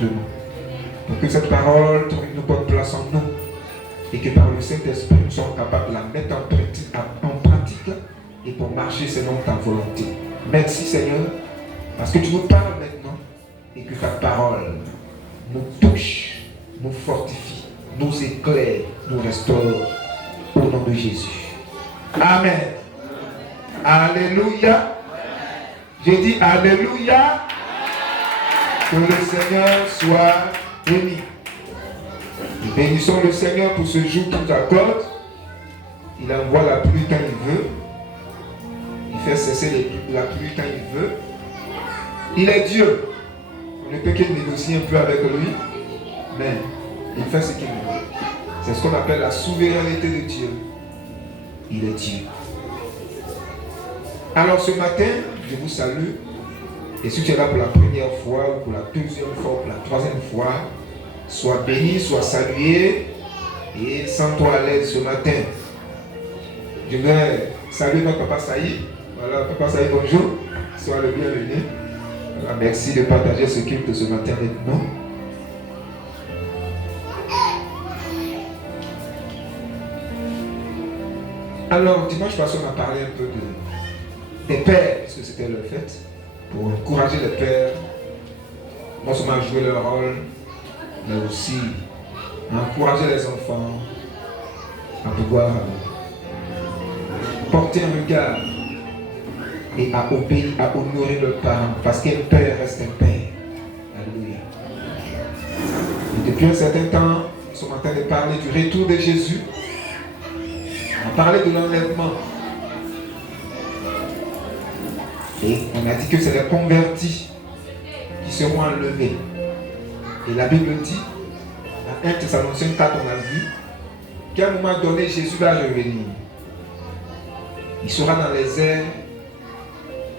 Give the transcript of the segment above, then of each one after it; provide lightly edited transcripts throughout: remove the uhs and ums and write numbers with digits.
de nous. Pour que cette parole trouve une bonne place en nous et que par le Saint-Esprit nous soyons capables de la mettre en pratique et pour marcher selon ta volonté. Merci Seigneur, parce que tu nous parles maintenant et que ta parole nous touche, nous fortifie, nous éclaire, nous restaure au nom de Jésus. Amen. Alléluia. J'ai dit Alléluia. Que le Seigneur soit béni. Nous bénissons le Seigneur pour ce jour qu'il nous accorde. Il envoie la pluie quand il veut. Il fait cesser la pluie quand il veut. Il est Dieu. On ne peut que négocier un peu avec lui, mais il fait ce qu'il veut. C'est ce qu'on appelle la souveraineté de Dieu. Il est Dieu. Alors ce matin, je vous salue. Et si tu es là pour la première fois, ou pour la deuxième fois, ou pour la troisième fois, sois béni, sois salué et sens-toi à l'aise ce matin. Je vais saluer notre papa Saïd. Voilà, papa Saïd, bonjour. Sois le bienvenu. Voilà, merci de partager ce culte ce matin avec nous. Alors, dimanche passé, on a parlé un peu des pères, puisque c'était leur fête, pour encourager les pères, non seulement à jouer leur rôle, mais aussi à encourager les enfants à pouvoir porter un regard et à obéir, à honorer leurs parents, parce qu'un père reste un père. Alléluia. Et depuis un certain temps, nous sommes en train de parler du retour de Jésus. On a parlé de l'enlèvement. Et on a dit que c'est les convertis qui seront enlevés. Et la Bible dit, dans 1 Thessaloniciens 4, on a vu qu'à un moment donné, Jésus va revenir. Il sera dans les airs.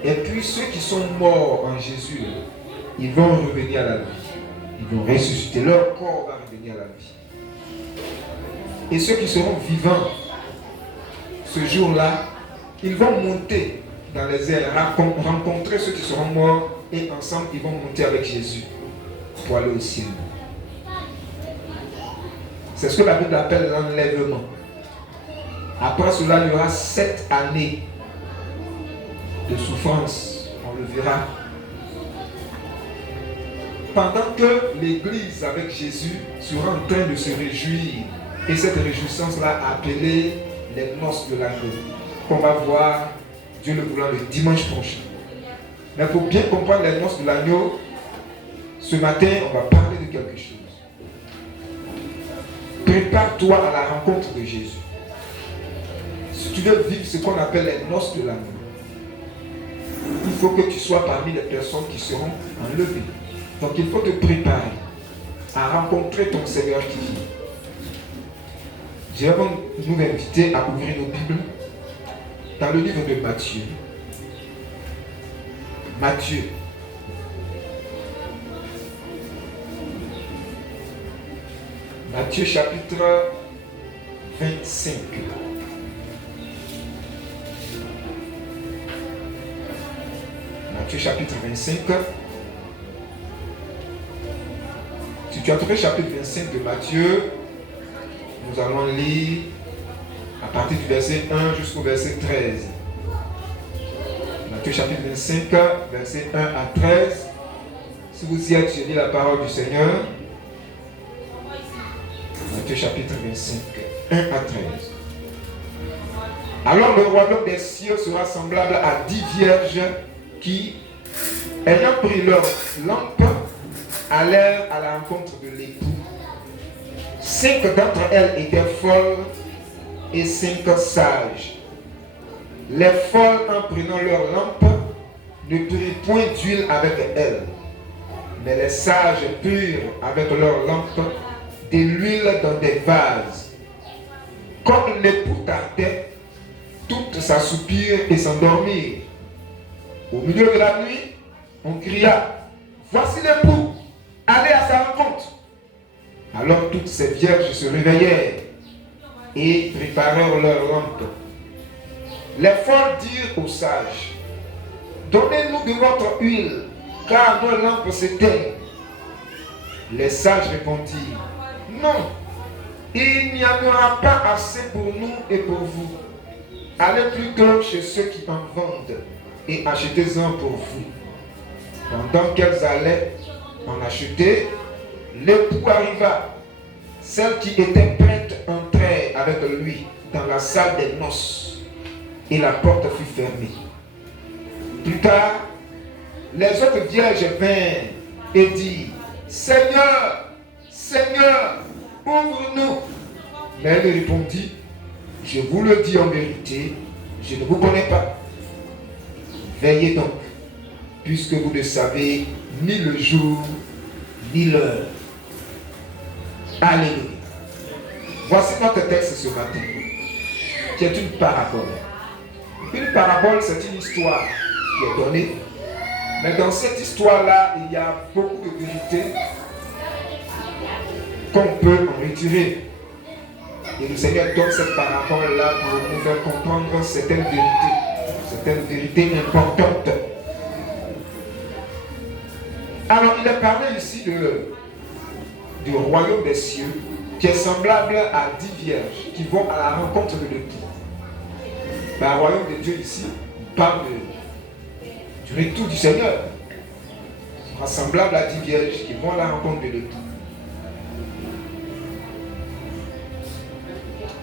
Et puis ceux qui sont morts en Jésus, ils vont revenir à la vie. Ils vont ressusciter. Leur corps va revenir à la vie. Et ceux qui seront vivants, ce jour-là, ils vont monter dans les airs, rencontrer ceux qui seront morts et ensemble, ils vont monter avec Jésus pour aller au ciel. C'est ce que la Bible appelle l'enlèvement. Après cela, il y aura 7 années de souffrance. On le verra. Pendant que l'Église avec Jésus sera en train de se réjouir, et cette réjouissance-là appelée les noces de l'agneau, qu'on va voir, Dieu le voulant, le dimanche prochain. Mais il faut bien comprendre les noces de l'agneau. Ce matin, on va parler de quelque chose. Prépare-toi à la rencontre de Jésus. Si tu veux vivre ce qu'on appelle les noces de l'agneau, il faut que tu sois parmi les personnes qui seront enlevées. Donc il faut te préparer à rencontrer ton Seigneur qui vit. Je vais nous inviter à ouvrir nos Bibles dans le livre de Matthieu. Matthieu. Matthieu chapitre 25. Matthieu chapitre 25. Si tu as trouvé chapitre 25 de Matthieu, nous allons lire à partir du verset 1 jusqu'au verset 13. Matthieu chapitre 25, verset 1 à 13. Si vous y êtes, je lis la parole du Seigneur. Matthieu chapitre 25, 1 à 13. Alors le royaume des cieux sera semblable à 10 vierges qui, ayant pris leur lampe, allèrent à la rencontre de l'époux. 5 d'entre elles étaient folles et 5 sages. Les folles, en prenant leur lampe, ne prirent point d'huile avec elles, mais les sages prirent avec leur lampe de l'huile dans des vases. Comme l'époux tardait, toutes s'assoupirent et s'endormirent. Au milieu de la nuit, on cria: voici l'époux, allez à sa rencontre. Alors toutes ces vierges se réveillèrent et préparèrent leurs lampes. Les folles dirent aux sages: donnez-nous de votre huile, car nos lampes s'éteignent. Les sages répondirent, non, il n'y en aura pas assez pour nous et pour vous. Allez plutôt chez ceux qui en vendent et achetez-en pour vous. Pendant qu'elles allaient en acheter, l'époux arriva. Celles qui étaient prêtes entrèrent avec lui dans la salle des noces et la porte fut fermée. Plus tard, les autres vierges vinrent et dirent, Seigneur, Seigneur, ouvre-nous. Mais elle répondit, je vous le dis en vérité, je ne vous connais pas. Veillez donc, puisque vous ne savez ni le jour, ni l'heure. Alléluia. Voici notre texte ce matin, qui est une parabole. Une parabole, c'est une histoire qui est donnée. Mais dans cette histoire-là, il y a beaucoup de vérités qu'on peut en retirer. Et le Seigneur donne cette parabole-là pour nous faire comprendre certaines vérités importantes. Alors, il est parlé ici du royaume des cieux, qui est semblable à 10 vierges qui vont à la rencontre de l'époux. Le royaume de Dieu ici, on parle du retour du Seigneur. Semblable à 10 vierges qui vont à la rencontre de l'époux.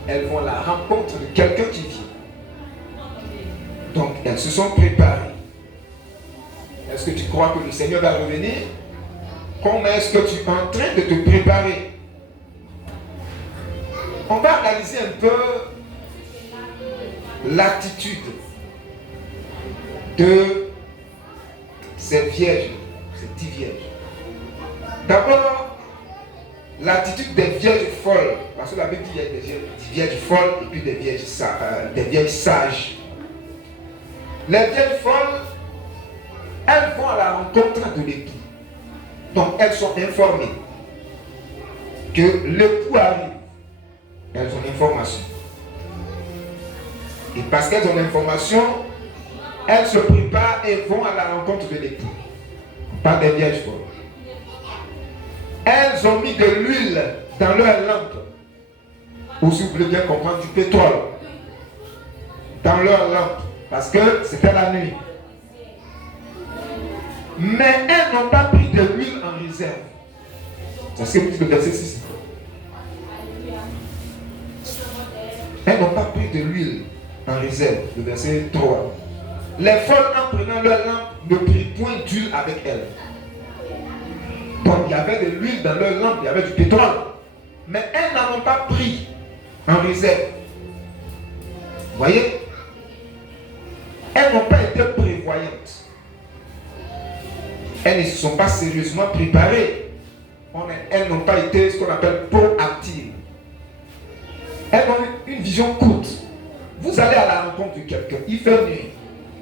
Elles vont à la rencontre de quelqu'un qui vient. Donc, elles se sont préparées. Est-ce que tu crois que le Seigneur va revenir? Comment est-ce que tu es en train de te préparer? On va analyser un peu l'attitude de ces vierges, ces 10 vierges. D'abord, l'attitude des vierges folles, parce que la Bible dit qu'il y a des vierges folles et puis des vierges sages. Les vierges folles, elles vont à la rencontre de l'époux. Donc elles sont informées que l'époux arrive. Elles ont l'information. Et parce qu'elles ont l'information, elles se préparent et vont à la rencontre de l'époux. On parle des vierges folles. Elles ont mis de l'huile dans leur lampe. Ou si vous voulez bien comprendre, du pétrole dans leur lampe. Parce que c'était la nuit. Mais elles n'ont pas pris de l'huile en réserve. C'est ce que vous dites le verset 6. Elles n'ont pas pris de l'huile en réserve. Le verset 3. Les folles, en prenant leur lampe, ne prirent point d'huile avec elles. Donc il y avait de l'huile dans leur lampe, il y avait du pétrole. Mais elles n'en ont pas pris en réserve. Vous voyez? Elles n'ont pas été prévoyantes. Elles ne se sont pas sérieusement préparées. Elles n'ont pas été ce qu'on appelle proactives. Elles ont une vision courte. Vous allez à la rencontre de quelqu'un, il fait nuit.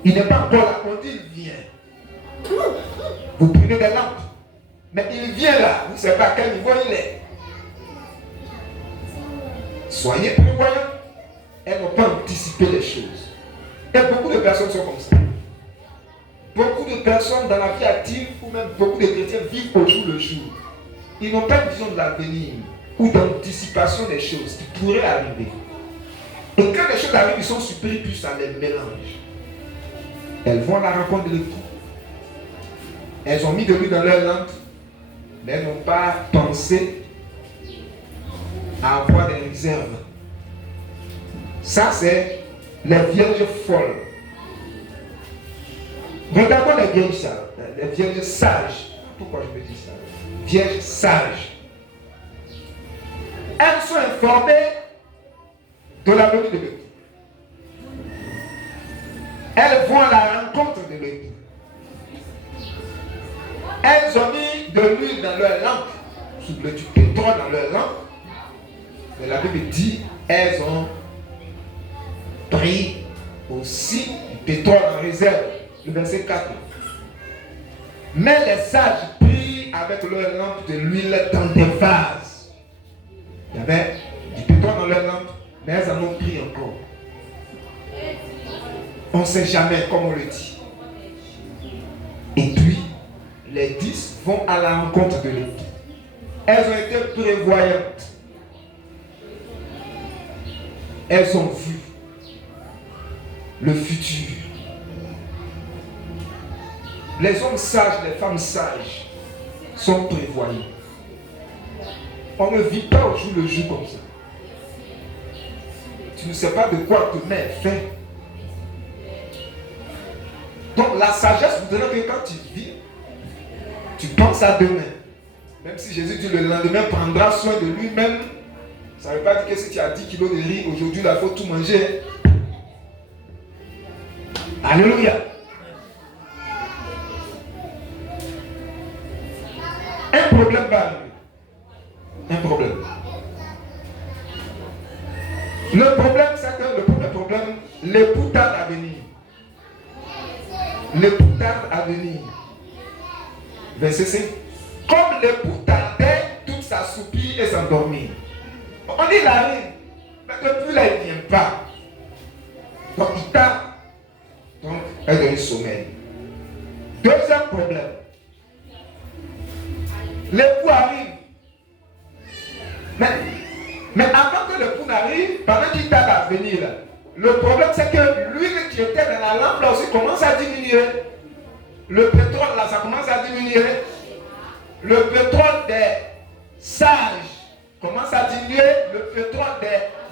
Il n'est pas encore là, on dit il vient. Vous prenez des lampes. Mais il vient là, vous ne savez pas à quel niveau il est. Soyez prévoyants. Elles n'ont pas anticipé les choses. Et beaucoup de personnes sont comme ça. Beaucoup de personnes dans la vie active, ou même beaucoup de chrétiens vivent au jour le jour. Ils n'ont pas de vision de l'avenir ou d'anticipation des choses qui pourraient arriver. Et quand les choses arrivent, ils sont surpris, puis ça les mélange. Elles vont à la rencontre de l'époux. Elles ont mis de l'huile dans leur lampe, mais elles n'ont pas pensé à avoir des réserves. Ça, c'est les vierges folles. Regardons les vierges sages. Pourquoi je me dis ça? Vierges sages. Elles sont informées de la venue de l'époux. Elles vont à la rencontre de l'époux. Elles ont mis de l'huile dans leur lampe, du pétrole dans leur lampe. Mais la Bible dit, elles ont pris aussi du pétrole en réserve. Le verset 4. Mais les sages prirent avec leur lampe de l'huile dans des vases. Il y avait du pétrole dans leur lampe, mais elles en ont pris encore. On ne sait jamais, comme on le dit. Et puis, les 10 vont à la rencontre de l'époux. Elles ont été prévoyantes. Elles ont vu le futur. Les hommes sages, les femmes sages sont prévoyants. On ne vit pas au jour le jour comme ça. Tu ne sais pas de quoi demain est fait. Donc la sagesse voudrait que quand tu vis, tu penses à demain. Même si Jésus dit le lendemain prendra soin de lui-même, ça ne veut pas dire que si tu as 10 kilos de riz, aujourd'hui il faut tout manger. Alléluia. Un problème va arriver. Un problème. Le problème, c'est que le premier problème, l'époux tarde à venir. L'époux tarde à venir. Verset 5. Comme l'époux tardait, toute s'assoupit et s'endormit. On dit il arrive, mais depuis là, il ne vient pas. Donc il tarde. Donc elle donne sommeil. Deuxième problème. L'époux arrive. Mais avant que l'époux n'arrive, pendant qu'il tarde à venir, là, le problème c'est que l'huile qui était dans la lampe là aussi commence à diminuer. Le pétrole là, ça commence à diminuer. Le pétrole des sages commence à diminuer. Le pétrole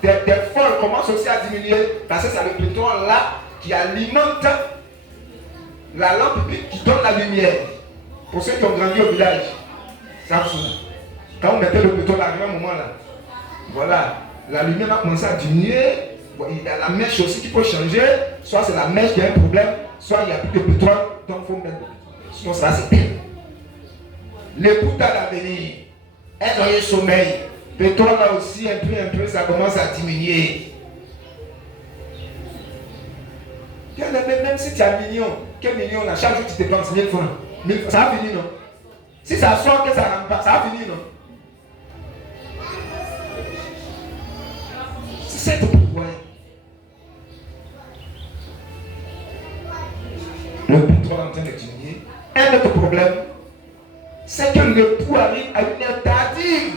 des folles commence aussi à diminuer. Parce que c'est le pétrole là qui alimente la lampe qui donne la lumière. Pour ceux qui ont grandi au village, ça vous. Quand on mettait le pétrole à un moment là, voilà, la lumière a commencé à diminuer. Il y a la mèche aussi qu'il faut changer. Soit c'est la mèche qui a un problème, soit il n'y a plus de pétrole, donc il faut mettre le pétrole. Sinon ça c'est pire. L'époux tarde à venir. Elles ont eu sommeil. Pétrole là aussi, un peu, ça commence à diminuer. Même si tu as un million, quel million là, chaque jour tu dépenses 1000 francs. 1000 francs, ça va finir non? Si ça sort que ça rentre pas, ça va finir non? C'est ton pouvoir. Le pétrole est en train de diminuer. Un autre problème, c'est que l'époux arrive à une heure tardive.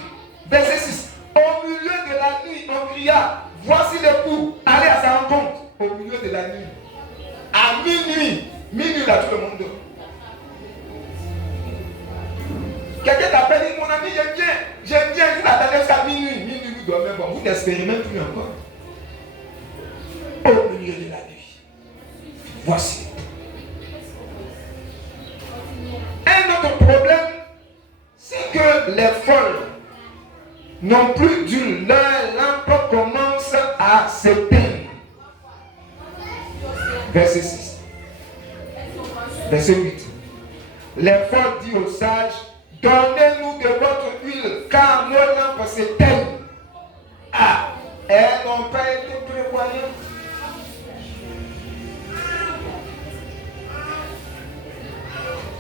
Verset 6. Au milieu de la nuit, on cria, voici l'époux, allez à sa rencontre. Au milieu de la nuit. À minuit. Minuit là, tout le monde dort. Quelqu'un t'appelle, dit, mon ami, j'aime bien, vous attendez jusqu'à minuit. Minuit, vous dormez, bon, vous n'espérez même plus encore. Au milieu de la nuit. Voici. Un autre problème, c'est que les folles n'ont plus d'huile. Leur lampe commence à s'éteindre. Verset 6. Verset 8. Les folles disent aux sages, donnez-nous de votre huile, car nos lampes s'éteignent. Ah, elles n'ont pas été prévoyantes.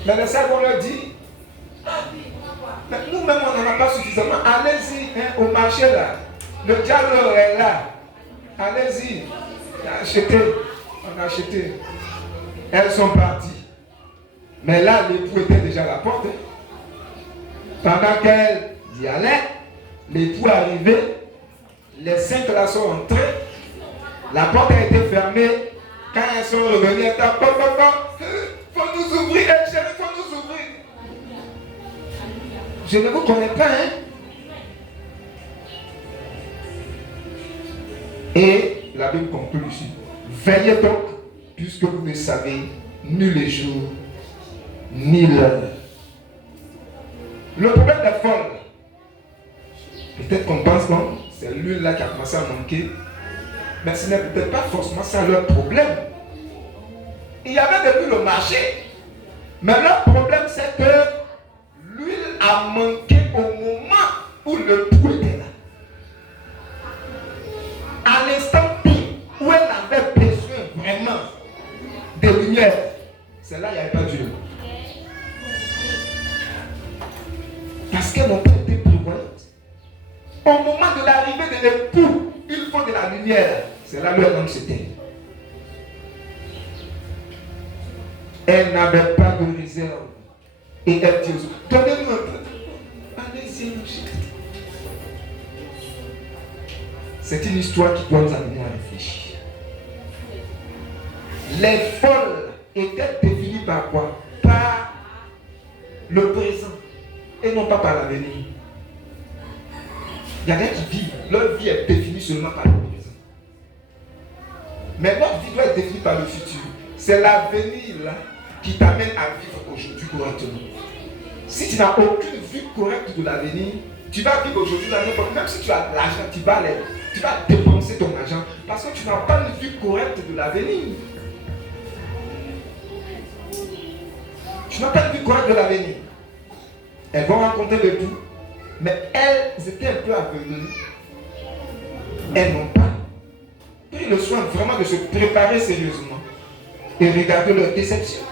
Mais le sages, on leur dit, mais nous-mêmes, on n'en a pas suffisamment. Allez-y hein, au marché là. Le diable est là. Allez-y. Achetez. On a acheté. Elles sont parties. Mais là, l'époux était déjà à la porte. Pendant qu'elle y allait, l'époux arrivait. Les 5 là sont entrés. La porte a été fermée. Quand elles sont revenues, elles tapent. Faut nous ouvrir, chérie, faut nous ouvrir. Je ne vous connais pas, hein? Et la Bible conclut ici. Veillez donc, puisque vous ne savez ni le jour, ni l'heure. Le problème des folles, peut-être qu'on pense non, c'est l'huile là qui a commencé à manquer, mais ce n'est peut-être pas forcément ça leur problème. Il y avait depuis le marché, mais leur problème c'est que l'huile a manqué au moment où le pouls était là. À l'instant où elle avait besoin vraiment de lumière, c'est là qu'il n'y avait pas d'huile. Parce qu'elles n'ont pas été prévoyantes. Au moment de l'arrivée de l'époux, il faut de la lumière. C'est là leur lampe s'éteint. Elle n'avait pas de réserve. Et elle dit, donnez-nous un peu. Allez, ecclésiologique. C'est une histoire qui doit nous amener à réfléchir. Les folles étaient définies par quoi? Par le présent et non pas par l'avenir. Il y a des gens qui vivent, leur vie est définie seulement par le présent. Mais notre vie doit être définie par le futur. C'est l'avenir là qui t'amène à vivre aujourd'hui correctement. Si tu n'as aucune vue correcte de l'avenir, tu vas vivre aujourd'hui dans n'importe quoi. Même si tu as de l'argent, tu vas dépenser ton argent parce que tu n'as pas une vue correcte de l'avenir. Tu n'as pas une vue correcte de l'avenir. Elles vont rencontrer le tout, mais elles étaient un peu aveuglées. Elles n'ont pas pris le soin vraiment de se préparer sérieusement et regarder leur déception.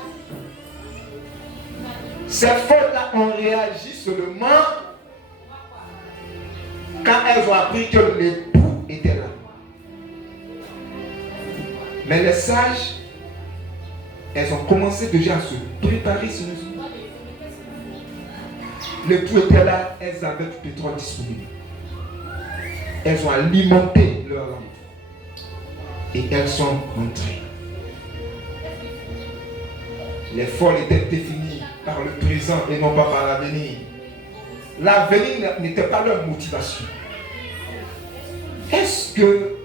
Ces folles-là ont réagi seulement quand elles ont appris que l'époux était là. Mais les sages, elles ont commencé déjà à se préparer sérieusement. L'époux était là, elles avaient du pétrole disponible. Elles ont alimenté leur lampe. Et elles sont rentrées. Les folles étaient définies par le présent et non pas par l'avenir. L'avenir n'était pas leur motivation. Est-ce que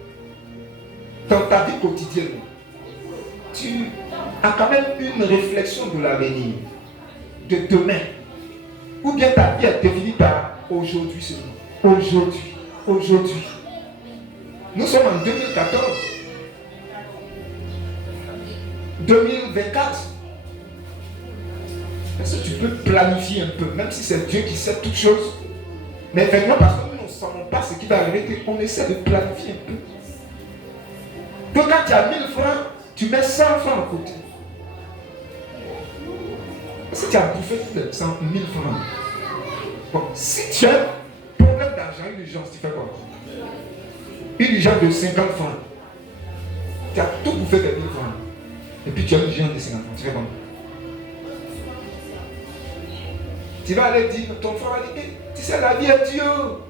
dans ta vie quotidienne, tu as quand même une réflexion de l'avenir, de demain? Ou bien ta vie est définie par aujourd'hui seulement? Aujourd'hui. Nous sommes en 2014. 2024. Est-ce que tu peux planifier un peu, même si c'est Dieu qui sait toutes choses? Mais vraiment parce que nous ne savons pas ce qui va arriver, on essaie de planifier un peu. Donc quand tu as 1000 francs, tu mets 100 francs à côté. Si tu as bouffé tous les 100 000 francs, bon, si tu as un problème d'argent, une urgence, tu fais quoi? Une urgence de 50 francs. Tu as tout bouffé des 1000 francs. Et puis tu as une urgence de 50 francs. Tu fais quoi? Tu vas aller dire, ton frère va dire, tu sais, la vie est dure.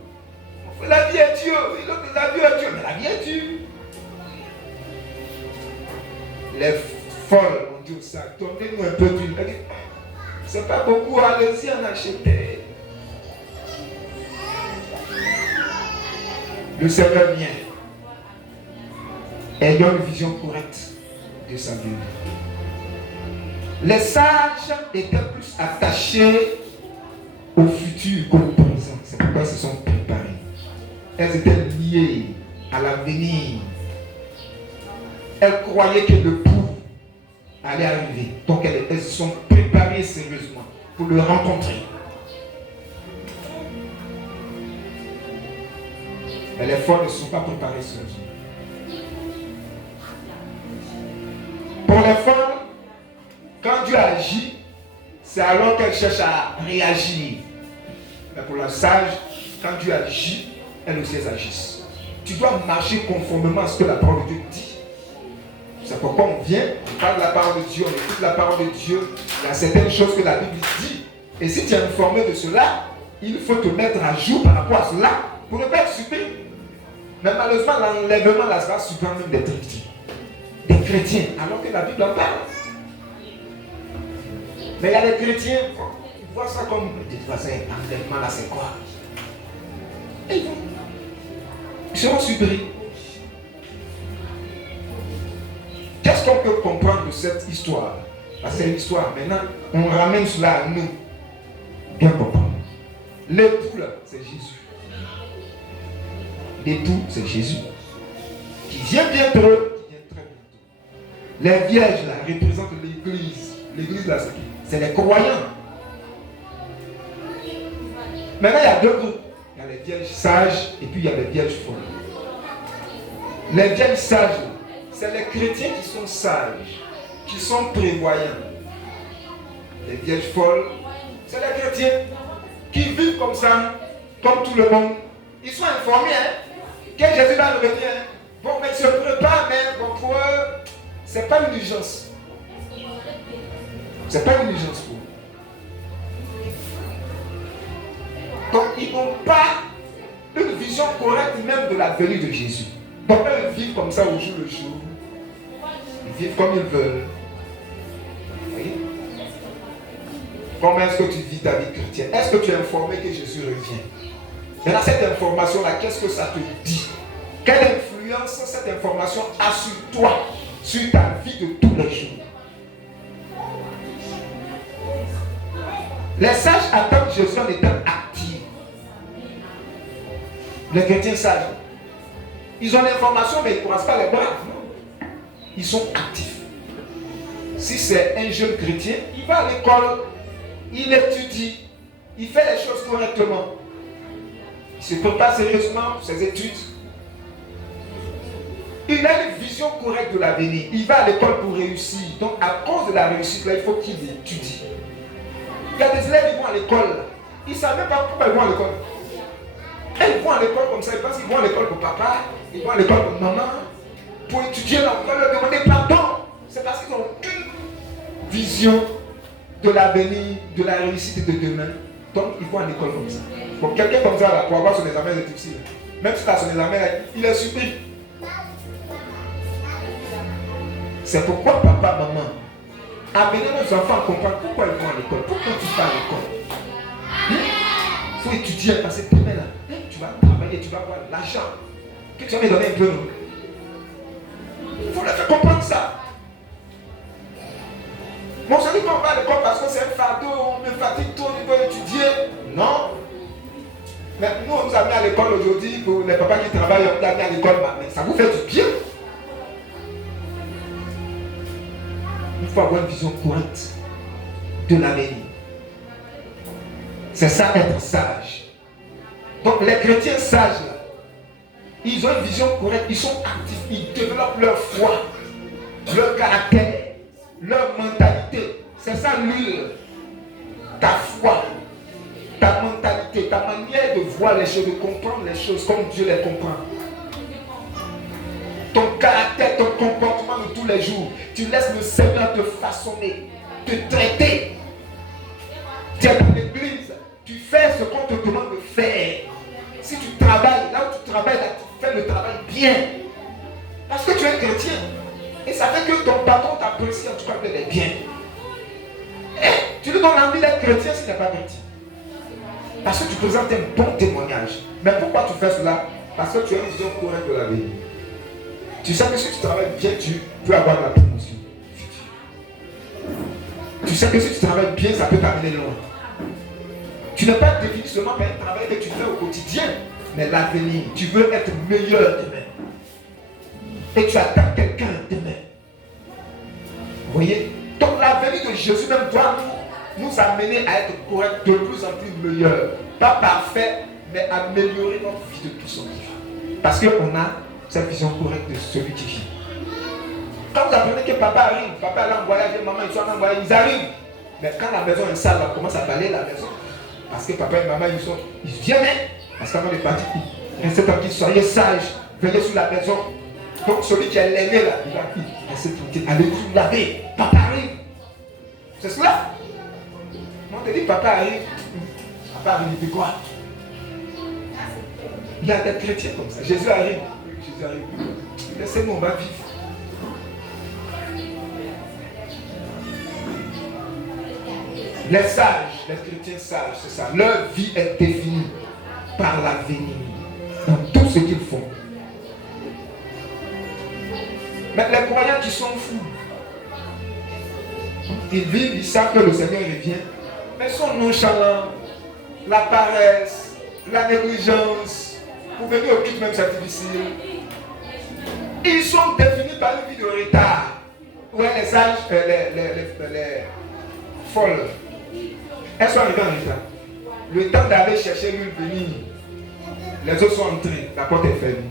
La vie est dure. La vie est dure. Mais la vie est dure. Les folles ont dit ça. Donnez-nous un peu d'huile. C'est pas beaucoup, allez-y en acheter. Le Seigneur vient. Ayant une vision correcte de sa vie. Les sages étaient plus attachés au futur qu'au présent. C'est pourquoi elles se sont préparées. Elles étaient liées à l'avenir. Elles croyaient que le pouls allait arriver. Donc elles se sont préparées sérieusement pour le rencontrer. Mais les folles ne sont pas préparées sérieusement. Pour les folles, quand Dieu agit, c'est alors qu'elles cherchent à réagir. Mais pour la sage, quand Dieu agit, elles aussi agissent. Tu dois marcher conformément à ce que la parole de Dieu dit. C'est pourquoi on vient, on parle de la parole de Dieu, on écoute la parole de Dieu. Il y a certaines choses que la Bible dit. Et si tu es informé de cela, il faut te mettre à jour par rapport à cela pour ne pas être surpris. Mais malheureusement, l'enlèvement là sera surprend même des chrétiens. Des chrétiens, alors que la Bible en parle. Mais il y a des chrétiens, ils voient ça comme des voisins, enlèvement là c'est quoi? Et ils seront surpris. Qu'est-ce qu'on peut comprendre de cette histoire? Parce que c'est une histoire. Maintenant, on ramène cela à nous. Bien comprendre. L'époux là, c'est Jésus. L'époux, c'est Jésus. Qui vient bientôt, qui vient très bientôt. Les vierges là représentent l'église. L'église là, c'est les croyants. Maintenant, il y a deux groupes. Il y a les vierges sages et puis il y a les vierges folles. Les vierges sages, c'est les chrétiens qui sont sages, qui sont prévoyants. Les vierges folles, c'est les chrétiens qui vivent comme ça, comme tout le monde. Ils sont informés, que Jésus va revenir. Bon, mais ils se préparent, mais bon, pour eux, ce n'est pas une urgence. Ce n'est pas une urgence pour eux. Donc, ils n'ont pas une vision correcte même de la venue de Jésus. Donc, ils vivent comme ça au jour le jour. Ils vivent comme ils veulent. Vous voyez? Comment est-ce que tu vis ta vie chrétienne? Est-ce que tu es informé que Jésus revient? Maintenant, cette information-là, qu'est-ce que ça te dit? Quelle influence cette information a sur toi, sur ta vie de tous les jours? Les sages attendent Jésus en étant actifs. Les chrétiens sages, ils ont l'information, mais ils ne croisent pas les bras. Non. Ils sont actifs. Si c'est un jeune chrétien, il va à l'école, il étudie, il fait les choses correctement. Il se prépare sérieusement pour ses études. Il a une vision correcte de l'avenir. Il va à l'école pour réussir. Donc, à cause de la réussite, là, il faut qu'il étudie. Il y a des élèves qui vont à l'école. Ils ne savent même pas pourquoi ils vont à l'école. Et ils vont à l'école comme ça. Ils pensent qu'ils vont à l'école pour papa. Ils vont à l'école pour maman. Pour étudier, là, on va leur demander pardon. C'est parce qu'ils n'ont aucune vision de l'avenir, de la réussite de demain. Donc, ils vont à l'école comme ça. Bon, quelqu'un comme ça, là, pour avoir son examen, c'est difficile. Même si tu as son examen, là, il est surpris. C'est pourquoi papa, maman, amenez nos enfants à comprendre pourquoi ils vont à l'école. Pourquoi tu vas à l'école? Il faut étudier parce que demain, là, tu vas travailler, tu vas avoir l'argent que tu vas me donner un peu. Il faut leur faire comprendre ça. Moi, je dis qu'on va à l'école parce que c'est un fardeau, on me fatigue trop, on veut étudier. Non. Mais nous, on nous a mis à l'école aujourd'hui, pour les papas qui travaillent, on nous a mis à l'école, mais ça vous fait du bien. Il faut avoir une vision correcte de l'avenir. C'est ça être sage. Donc les chrétiens sages, là, ils ont une vision correcte, ils sont actifs, ils développent leur foi, leur caractère, leur mentalité. C'est ça l'huile. Ta foi, ta mentalité, ta manière de voir les choses, de comprendre les choses comme Dieu les comprend. Ton caractère, ton comportement de tous les jours. Tu laisses le Seigneur te façonner, te traiter. Tu es dans l'église, tu fais ce qu'on te demande de faire. Si tu travailles, là où tu travailles, là, tu fais le travail bien. Parce que tu es chrétien. Et ça fait que ton patron t'apprécie, en tout cas, que tu es bien. Et tu lui donnes envie d'être chrétien s'il n'est pas chrétien. Parce que tu présentes un bon témoignage. Mais pourquoi tu fais cela? Parce que tu as une vision correcte de la vie. Tu sais que si tu travailles bien, tu peux avoir la promotion. Tu sais que si tu travailles bien, ça peut t'amener loin. Tu n'es pas défini seulement par un travail que tu fais au quotidien, mais l'avenir. Tu veux être meilleur demain. Et tu attends quelqu'un demain. Vous voyez? Donc l'avenir de Jésus même doit nous amener à être correct, de plus en plus meilleur. Pas parfait, mais améliorer notre vie de plus en plus. Parce qu'on a cette vision correcte de celui qui vit. Quand vous apprenez que papa arrive, papa est en voyage, maman ils sont en voyage, ils arrivent. Mais quand la maison est sale, on commence à balayer la maison. Parce que papa et maman ils viennent. Parce qu'avant de partir, restez tranquille, soyez sages, veillez sur la maison. Donc celui qui est l'aîné là, il va rester tranquille, allez vous laver, papa arrive. C'est cela. Moi on te dit papa arrive, il fait quoi? Il y a des chrétiens comme ça. Jésus arrive. Laissez-nous, on va vivre. Les sages, les chrétiens sages, c'est ça. Leur vie est définie par l'avenir dans tout ce qu'ils font. Mais les croyants qui sont fous, ils vivent, ils savent que le Seigneur revient, mais ils sont nonchalants, la paresse, la négligence. Pour venir au culte même c'est difficile. Ils sont définis par une vie de retard. Ouais, les sages, les folles, elles sont arrivées en retard. Le temps d'aller chercher l'huile venir, les autres sont entrés, la porte est fermée.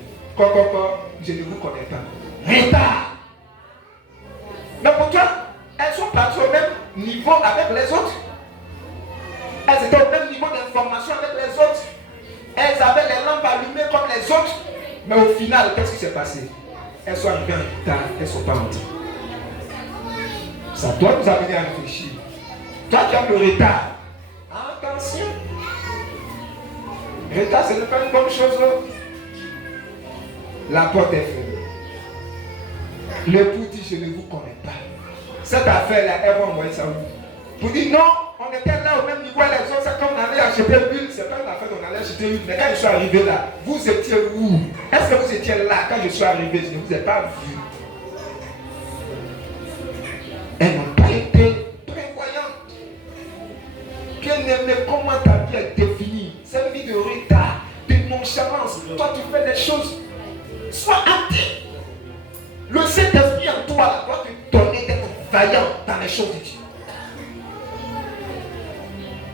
Je ne vous connais pas. Retard. Mais pour toi, elles sont parties au même niveau avec les autres. Elles étaient au même niveau d'information avec les autres. Elles avaient les lampes allumées comme les autres. Mais au final, qu'est-ce qui s'est passé? Elles sont arrivées en retard, elles ne sont pas entrées. Ça doit nous amener à réfléchir. Toi qui as le retard, attention. Retard, ce n'est pas une bonne chose. La porte est fermée. L'époux dit, je ne vous connais pas. Cette affaire-là, elle va envoyer ça où? Pour dire non, on était là au même niveau à les autres, c'est comme on allait acheter une, c'est pas une affaire qu'on allait acheter une, mais quand je suis arrivé là, vous étiez où? Est-ce que vous étiez là quand je suis arrivé? Je ne vous ai pas vu. Elles n'ont pas été prévoyantes. Bien-aimé, comment ta vie est définie? C'est une vie de retard, de nonchalance. Toi, tu fais des choses. Sois actif. Le Saint-Esprit en toi doit te donner d'être vaillant dans les choses de Dieu.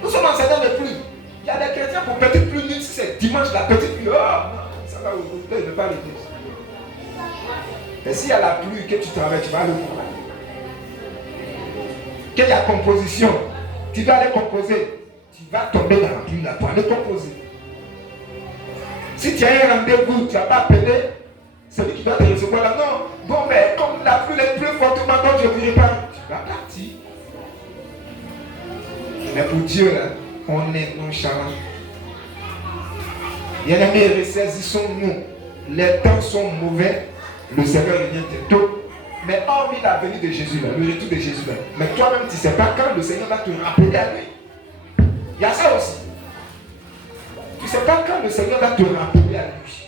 Nous sommes en saison de pluie. Il y a des chrétiens pour petite pluie, si c'est dimanche, la petite pluie. Oh, non, ça va au il ne pas l'église. Mais s'il y a la pluie que tu travailles, tu vas aller au travail. Qu'il y a composition, tu vas aller composer. Tu vas tomber dans la pluie là pour aller composer. Si tu as un rendez-vous, tu n'as pas appelé, c'est lui qui va te recevoir là. Non, bon, mais comme la pluie est plus fortement, donc je ne dirai pas. Tu vas partir. Mais pour Dieu, là, on est nonchalant. Bien-aimés, ressaisissons-nous. Les temps sont mauvais. Le Seigneur revient bientôt. Mais hormis la venue de Jésus, là, le retour de Jésus, là, mais toi-même, tu ne sais pas quand le Seigneur va te rappeler à lui. Il y a ça aussi. Tu ne sais pas quand le Seigneur va te rappeler à lui.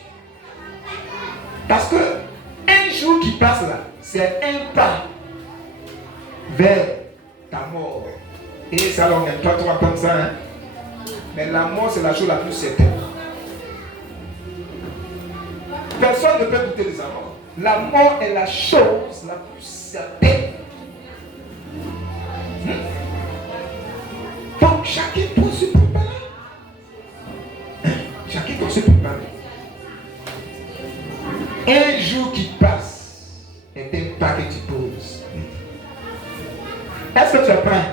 Parce que un jour qui passe là, c'est un pas vers ta mort. Et ça, on n'aime pas trop comme ça. Hein? Mais la mort, c'est la chose la plus certaine. Personne ne peut douter de sa mort. La mort est la chose la plus certaine. Donc, chacun doit se préparer. Chacun doit se préparer. Un jour qui passe est un pas que tu poses. Est-ce que tu es prêt?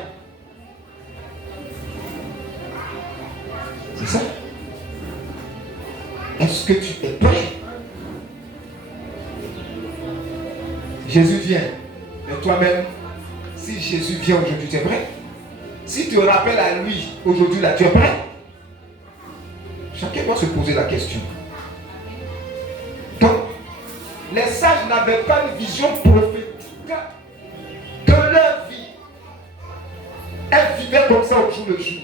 C'est ça? Est-ce que tu es prêt? Jésus vient. Mais toi-même, si Jésus vient aujourd'hui, tu es prêt? Si tu te rappelles à lui aujourd'hui, là, tu es prêt? Chacun doit se poser la question. Donc, les sages n'avaient pas une vision prophétique de leur vie. Elles vivaient comme ça au jour le jour.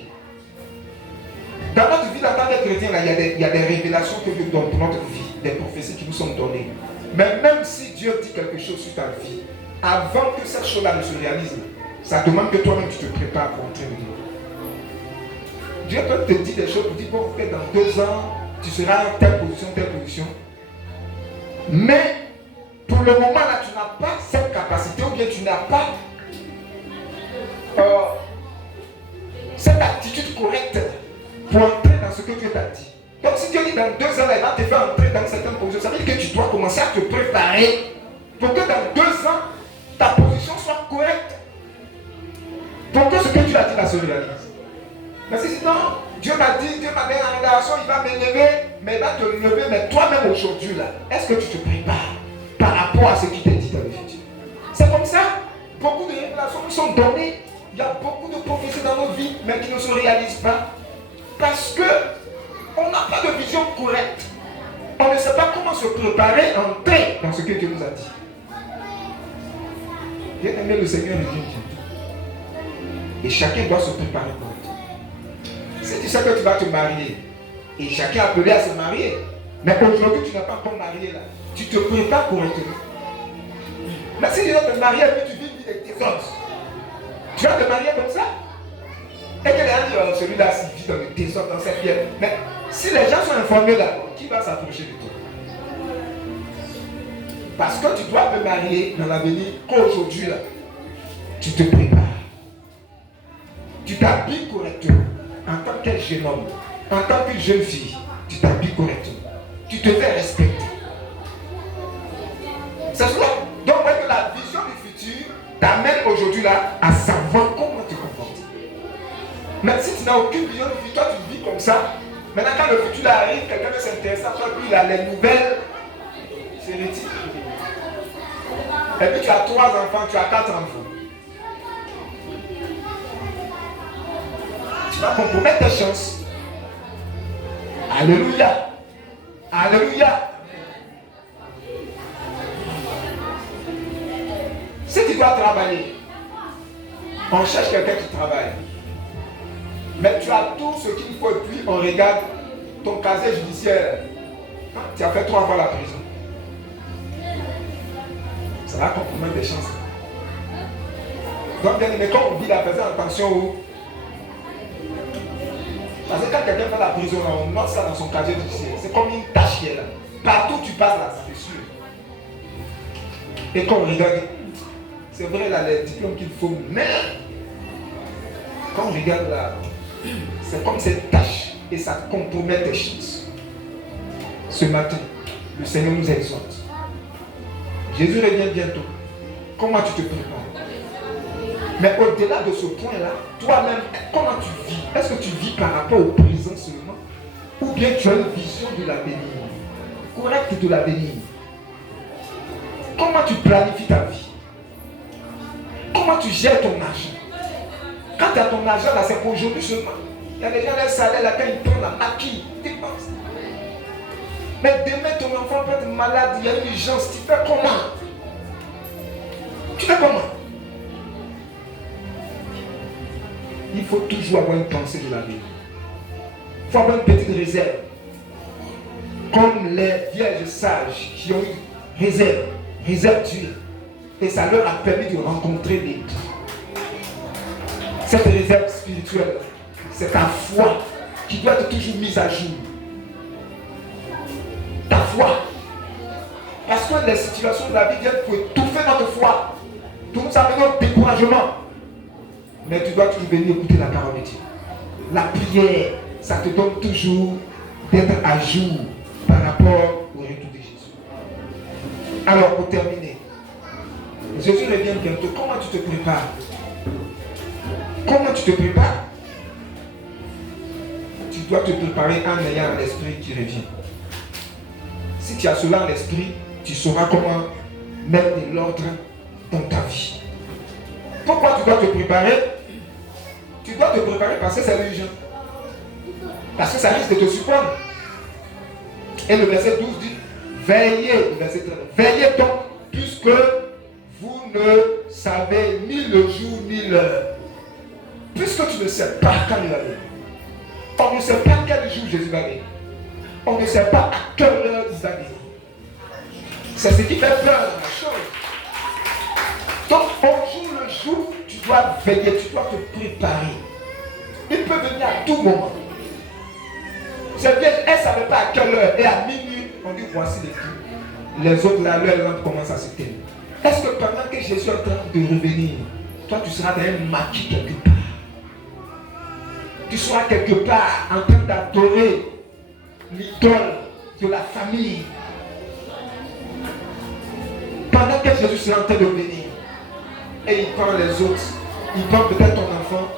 Dans notre vie, en tant que chrétien, il y a des révélations que Dieu donne pour notre vie, des prophéties qui nous sont données. Mais même si Dieu dit quelque chose sur ta vie, avant que cette chose-là ne se réalise, ça demande que toi-même tu te prépares pour entrer dedans. Dieu peut te dire des choses, te dire bon, peut-être dans 2 ans, tu seras en telle position. Mais pour le moment là, tu n'as pas cette capacité ou bien tu n'as pas cette attitude correcte pour entrer dans ce que Dieu t'a dit. Donc si Dieu dit dans 2 ans, là, il va te faire entrer dans certaines positions, ça veut dire que tu dois commencer à te préparer pour que dans 2 ans, ta position soit correcte. Pour que ce que Dieu a dit là se réalise. Mais si sinon, Dieu m'a dit, Dieu m'a donné une révélation, il va m'élever, mais il va te lever, mais toi-même aujourd'hui là, est-ce que tu te prépares par rapport à ce qui t'est dit dans le futur? C'est comme ça. Beaucoup de révélations nous sont données. Il y a beaucoup de prophéties dans nos vies, mais qui ne se réalisent pas. Parce que on n'a pas de vision correcte. On ne sait pas comment se préparer, entrer dans ce que Dieu nous a dit. Bien aimé, le Seigneur revient bientôt. Et chacun doit se préparer correctement. Si tu sais que tu vas te marier, et chacun est appelé à se marier, mais aujourd'hui tu n'es pas encore marié là, tu te prépares correctement. Mais si tu dois te marier et puis tu vis une vie avec tes autres, tu vas te marier comme ça? Et que les gens disent, celui-là s'il vit dans le désordre, dans cette pierre. Mais si les gens sont informés là, qui va s'approcher de toi? Parce que tu dois te marier dans l'avenir qu'aujourd'hui là, tu te prépares. Tu t'habilles correctement en tant que jeune homme, en tant que jeune fille, tu t'habilles correctement. Tu te fais respecter. C'est cela. Donc, que la vision du futur t'amène aujourd'hui là à savoir comment te comporter. Mais si tu n'as aucune vision du futur, toi tu vis comme ça. Maintenant, quand le futur arrive, quelqu'un veut s'intéresser à toi, puis il a les nouvelles, c'est ridicule. Et puis tu as 3 enfants, tu as 4 enfants. Tu vas compromettre tes chances. Alléluia. Alléluia. Si tu dois travailler, on cherche quelqu'un qui travaille. Mais tu as tout ce qu'il faut et puis on regarde ton casier judiciaire. Tu as fait 3 fois la prison. Ça va compromettre tes chances. Donc, bien aimé, quand on dit la personne, attention. Parce que quand quelqu'un fait la prison, on note ça dans son casier judiciaire. C'est comme une tâche qui est là. Partout où tu passes là, c'est sûr. Et quand on regarde, c'est vrai là, les diplômes qu'il faut, mais quand on regarde là, c'est comme cette tâche et ça compromet tes chances. Ce matin, le Seigneur nous exhorte. Jésus revient bientôt. Comment tu te prépares? Mais au-delà de ce point-là, toi-même, comment tu vis? Est-ce que tu vis par rapport au présent seulement? Ou bien tu as une vision de l'avenir, correcte de l'avenir? Comment tu planifies ta vie? Comment tu gères ton argent? Quand tu as ton argent là, c'est pour aujourd'hui seulement. Il y a des gens, leur salaire là, quand ils prennent la maquille, dépense. Mais demain, ton enfant peut être malade, il y a une urgence. Tu fais comment? Tu fais comment? Il faut toujours avoir une pensée de la vie. Il faut avoir une petite réserve. Comme les vierges sages qui ont eu réserve d'huile. Et ça leur a permis de rencontrer l'époux. Cette réserve spirituelle, c'est ta foi qui doit être toujours mise à jour. Ta foi. Parce que les situations de la vie viennent pour étouffer notre foi, pour nous amener au découragement. Mais tu dois toujours venir écouter la parole de Dieu. La prière, ça te donne toujours d'être à jour par rapport au retour de Jésus. Alors, pour terminer, Jésus revient bientôt. Comment tu te prépares? Comment tu te prépares? Tu dois te préparer en ayant l'esprit qui revient. Si tu as cela en l'esprit, tu sauras comment mettre de l'ordre dans ta vie. Pourquoi tu dois te préparer? Tu dois te préparer parce que c'est urgent. Parce que ça risque de te surprendre. Et le verset 12 dit, veillez, le verset 13, veillez donc, puisque vous ne savez ni le jour ni l'heure. Puisque tu ne sais pas quand il va venir. On ne sait pas quel jour Jésus va venir. On ne sait pas à quelle heure il va venir. C'est ce qui fait peur dans la chose. Donc, au jour, tu dois veiller, tu dois te préparer. Il peut venir à tout moment. Cette vierge, elle ne savait pas à quelle heure. Et à minuit, on dit voici les filles. Les autres, là, leur lampe commence à s'éteindre. Est-ce que pendant que Jésus est en train de revenir, toi, tu seras dans un maquis quelque part? Tu seras quelque part en train d'adorer l'idole de la famille. Pendant que Jésus sera en train de venir, et il prend les autres, il prend peut-être ton enfant,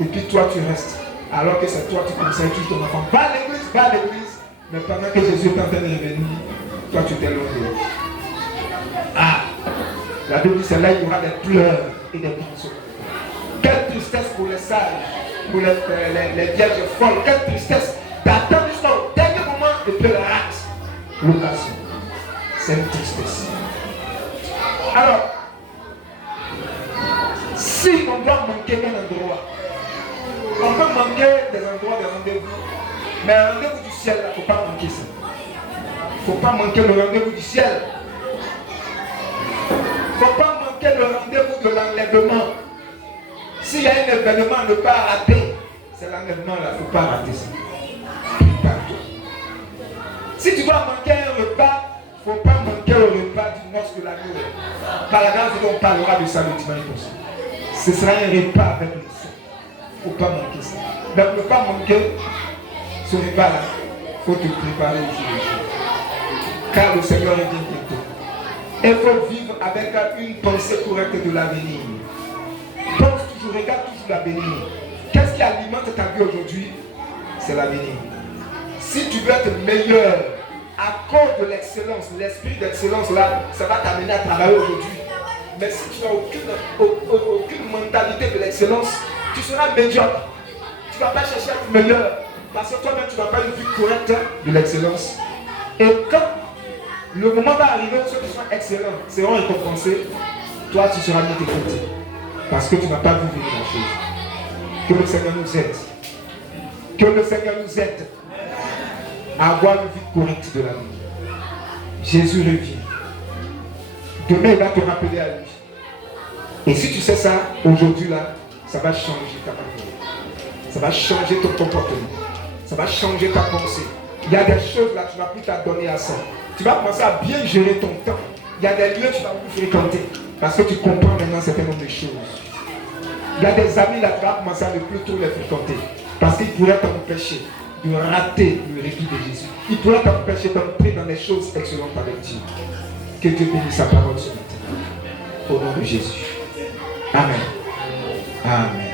et puis toi tu restes. Alors que c'est toi qui conseilles toujours ton enfant. Va à l'église, mais pendant que Jésus est en train de revenir, toi tu t'éloignes de lui. Ah, la Bible dit c'est là il y aura des pleurs et des pinceaux. Quelle tristesse pour les sages, pour les vierges folles, quelle tristesse d'attendre jusqu'au dernier moment et puis la rate l'occasion. C'est une tristesse. Alors, si on doit manquer un endroit, on peut manquer des endroits, des rendez-vous, mais un rendez-vous du ciel, il ne faut pas manquer ça. Il ne faut pas manquer le rendez-vous du ciel. Il ne faut pas manquer le rendez-vous de l'enlèvement. S'il y a un événement à ne pas rater, c'est l'enlèvement là, il ne faut pas rater ça. Si tu dois manquer un repas, il ne faut pas manquer le repas du noce de l'agneau. Par la grâce de Dieu, on parlera de ça le dimanche prochain. Ce sera un repas avec le sang. Il ne faut pas manquer ça. Mais pour ne pas manquer ce repas-là, il faut te préparer au jour le jour. Car le Seigneur revient bientôt. Il faut vivre avec une pensée correcte de l'avenir. Pense toujours, regarde toujours l'avenir. Qu'est-ce qui alimente ta vie aujourd'hui? C'est l'avenir. Si tu veux être meilleur à cause de l'excellence, l'esprit d'excellence là, ça va t'amener à travailler aujourd'hui. Mais si tu n'as aucune mentalité de l'excellence, tu seras médiocre. Tu ne vas pas chercher à être meilleur. Parce que toi-même, tu n'as pas une vie correcte de l'excellence. Et quand le moment va arriver où ceux qui sont excellents seront récompensés, toi, tu seras mis de côté. Parce que tu n'as pas vu venir la chose. Que le Seigneur nous aide. Que le Seigneur nous aide à avoir une vie correcte de la vie. Jésus revient. Demain, il va te rappeler à lui. Et si tu sais ça, aujourd'hui, là, ça va changer ta manière. Ça va changer ton comportement. Ça va changer ta pensée. Il y a des choses là, tu ne vas plus t'adonner à ça. Tu vas commencer à bien gérer ton temps. Il y a des lieux que tu vas plus fréquenter. Parce que tu comprends maintenant un certain nombre de choses. Il y a des amis là, tu vas commencer à ne plus trop les fréquenter. Parce qu'ils pourraient t'empêcher de rater le retour de Jésus. Ils pourraient t'empêcher d'entrer dans des choses excellentes avec Dieu. Que Dieu bénisse sa parole ce matin. Au nom de Jésus. Amen. Amen.